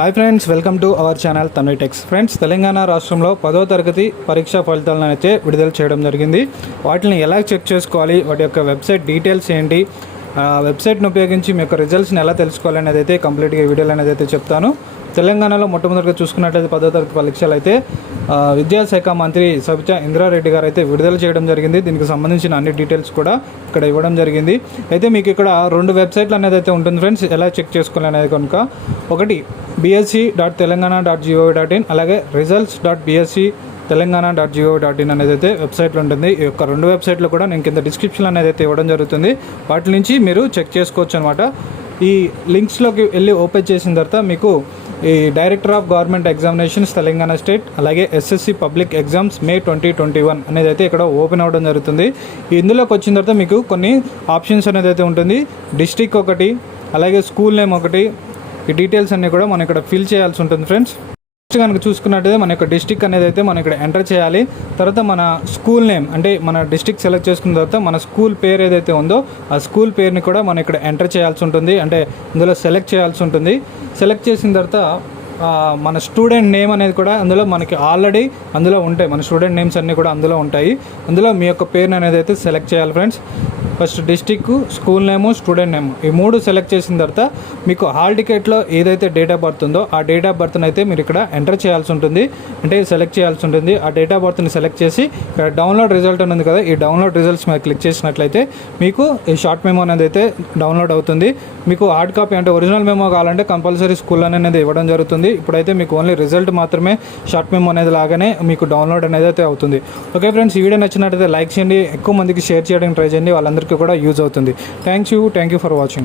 Hi friends, welcome to our channel Tanvi techs. Friends, Telangana రాష్ట్రంలో 10వ తరగతి పరీక్షా ఫలితాలను అయితే విడుదల చేయడం జరిగింది. వాటిని ఎలా చెక్ చేసుకోవాలి, వాటి యొక్క వెబ్సైట్ డీటెయిల్స్ ఏంటి, వెబ్సైట్ను ఉపయోగించి మీ యొక్క రిజల్ట్స్ని ఎలా తెలుసుకోవాలి అనేది అయితే కంప్లీట్గా ఈ వీడియోలో అనేది అయితే చెప్తాను. తెలంగాణలో మొట్టమొదటిగా చూసుకున్నట్లయితే 10వ తరగతి పరీక్షలు అయితే విద్యాశాఖ మంత్రి సబితా ఇంద్రారెడ్డి గారు అయితే విడుదల చేయడం జరిగింది. దీనికి సంబంధించిన అన్ని డీటెయిల్స్ కూడా ఇక్కడ ఇవ్వడం జరిగింది. అయితే మీకు ఇక్కడ 2 వెబ్సైట్లు అనేది అయితే ఉంటుంది ఫ్రెండ్స్. ఎలా చెక్ చేసుకోవాలి అనేది కనుక ఒకటి bsc.telangana.gov.in అలాగే results.bsc.telangana.gov.in అనేది అయితే వెబ్సైట్లో ఉంటుంది. ఈ యొక్క 2 వెబ్సైట్లు కూడా నేను కింద డిస్క్రిప్షన్ అనేది అయితే ఇవ్వడం జరుగుతుంది. వాటి నుంచి మీరు చెక్ చేసుకోవచ్చు అనమాట. ఈ లింక్స్లోకి వెళ్ళి ఓపెన్ చేసిన తర్వాత మీకు ఈ director of government examinations Telangana state అలాగే ఎస్ఎస్సి పబ్లిక్ ఎగ్జామ్స్ మే 2021 అనేది అయితే ఇక్కడ ఓపెన్ అవ్వడం జరుగుతుంది. ఇందులోకి వచ్చిన తర్వాత మీకు కొన్ని ఆప్షన్స్ అనేది అయితే ఉంటుంది. డిస్ట్రిక్ట్ ఒకటి, అలాగే స్కూల్ నేమ్ ఒకటి, ఈ డీటెయిల్స్ అన్నీ కూడా మనం ఇక్కడ ఫిల్ చేయాల్సి ఉంటుంది ఫ్రెండ్స్. ఫస్ట్ కనుక చూసుకున్నట్టయితే మన యొక్క డిస్ట్రిక్ట్ అనేది అయితే మనం ఇక్కడ ఎంటర్ చేయాలి. తర్వాత మన స్కూల్ నేమ్ అంటే మన డిస్ట్రిక్ట్ సెలెక్ట్ చేసుకున్న తర్వాత మన స్కూల్ పేరు ఏదైతే ఉందో ఆ స్కూల్ పేరుని కూడా మనం ఇక్కడ ఎంటర్ చేయాల్సి ఉంటుంది. అంటే ఇందులో సెలెక్ట్ చేయాల్సి ఉంటుంది. సెలెక్ట్ చేసిన తర్వాత మన స్టూడెంట్ నేమ్ అనేది కూడా అందులో మనకి ఆల్రెడీ అందులో ఉంటాయి. మన స్టూడెంట్ నేమ్స్ అన్నీ కూడా అందులో ఉంటాయి. అందులో మీ యొక్క పేరుని అనేది అయితే సెలెక్ట్ చేయాలి ఫ్రెండ్స్. ఫస్ట్ డిస్ట్రిక్ట్, స్కూల్ నేము, స్టూడెంట్ నేమ్ ఈ 3 సెలెక్ట్ చేసిన తర్వాత మీకు హాల్ టికెట్లో ఏదైతే డేట్ ఆఫ్ బర్త్ ఉందో ఆ డేట్ ఆఫ్ బర్త్ని అయితే మీరు ఇక్కడ ఎంటర్ చేయాల్సి ఉంటుంది. అంటే సెలెక్ట్ చేయాల్సి ఉంటుంది. ఆ డేట్ ఆఫ్ బర్త్ని సెలెక్ట్ చేసి ఇక్కడ డౌన్లోడ్ రిజల్ట్ అని ఉంది కదా, ఈ డౌన్లోడ్ రిజల్ట్స్ మీద క్లిక్ చేసినట్లయితే మీకు ఈ షార్ట్ మెమో అనేది అయితే డౌన్లోడ్ అవుతుంది. మీకు హార్డ్ కాపీ అంటే ఒరిజినల్ మెమో కావాలంటే కంపల్సరీ స్కూల్ అనేది ఇవ్వడం జరుగుతుంది. ఇప్పుడైతే మీకు ఓన్లీ రిజల్ట్ మాత్రమే షార్ట్ మెమో అనేది లాగానే మీకు డౌన్లోడ్ అనేది అయితే అవుతుంది. ఓకే ఫ్రెండ్స్, ఈ వీడియో నచ్చినట్లయితే లైక్ చేయండి, ఎక్కువ మందికి షేర్ చేయడానికి ట్రై చేయండి, వాళ్ళందరికీ కూడా యూజ్ అవుతుంది. Thank you for watching.